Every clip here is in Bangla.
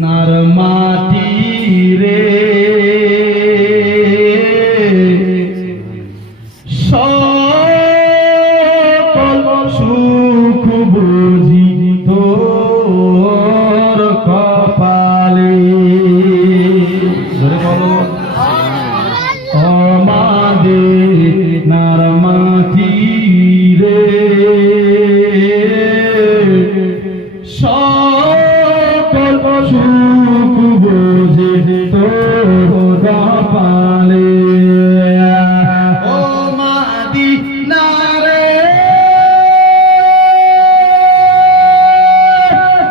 নার মাটি রে সকল সুখ বুঝি তোর কপালে। বলো আমাদের নার মাটি রে সকল সুখ বুঝে তোর কপালে। ও মদিনা রে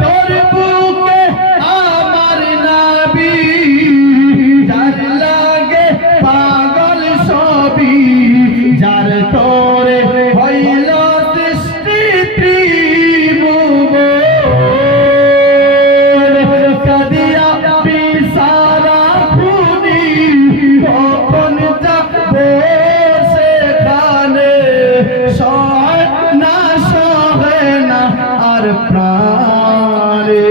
তোর বুকে আমার নবী যার লাগে পাগল সবই যার তোরে হইল সৃষ্টি ত্রিভুবন কাদিয়া বিসারা খুনি কখন যাবো সেখানে সয় না সহে না আর প্রাণে।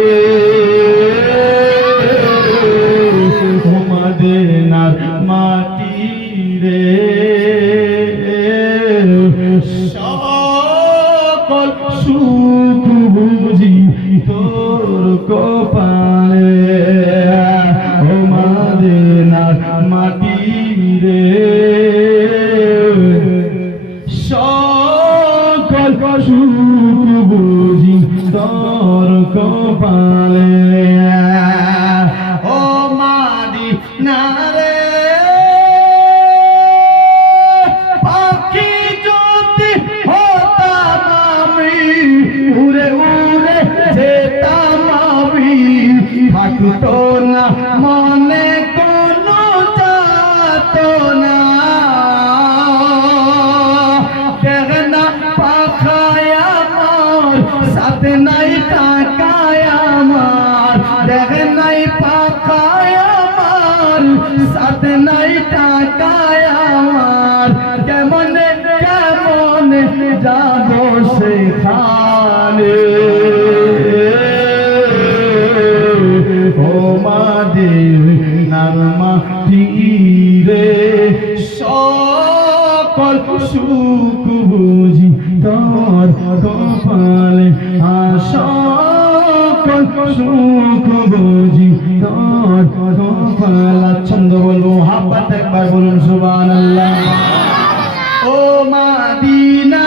মদিনার মাটি রে সকল সুখ বুঝি তোর কপালে। ও মদিনার মাটি রে সকল সুখ বুঝি তোর কপালে। ও মদিনা রে পাখি যদি হতাম আমি উড়ে উড়ে যেতাম আমি থাকতো না মনে কোনো যাতনা। দেখনা পাখায় আমার সাথে নাই টাকায় আমার দেখনাই পাখায় আমার সাথে নাই টাকায় আমার কেমনে কেমনে যাব সেখানে। ও মদিনার মাটি রে সকল সুখ বুঝি তোর কপালে। সকল সুখ বুঝি তোর কপালে। ছন্দ বলবো হাত একবার বলুন সুবহানাল্লাহ। ও মদিনা